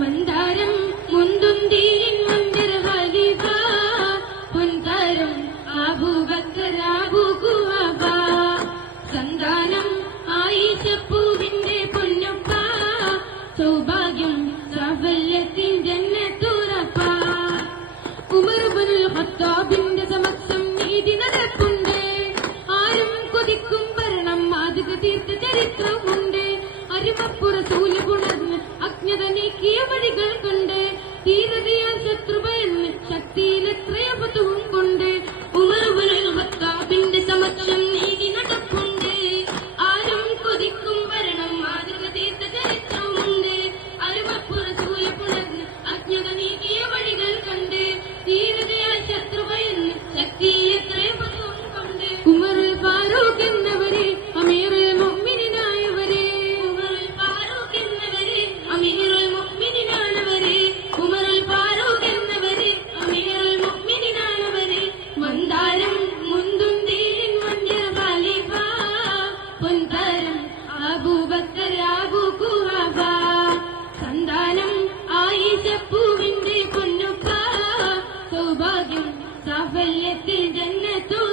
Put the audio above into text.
മന്ദാരം മുന്തുന്തീരിൻ Munther ഹലിബ പൊൻകാരം ആഭൂഭക്തരാഭൂകുവബ സന്താനം ആയിഷപ്പൂവിന്റെ പൊന്നുപ്പ. സൗഭാഗ്യം സാഫല്യത്തിൽ ജന്നത്തുറപ്പ ഉമർബുൽ ഹത്താബിന്റെ സമക്ഷം നീതി നടപ്പുണ്ട്. ആരും കൊതിക്കും ഭരണം മാതൃക തീർത്ത ചരിത്രമുണ്ട്. അരിമപ്പുറ സൂൽ പുണർന്ന് good, good. സന്താനം സൗഭാഗ്യം സാഫല്യത്തിൽ ജന്നത്തുറപ്പ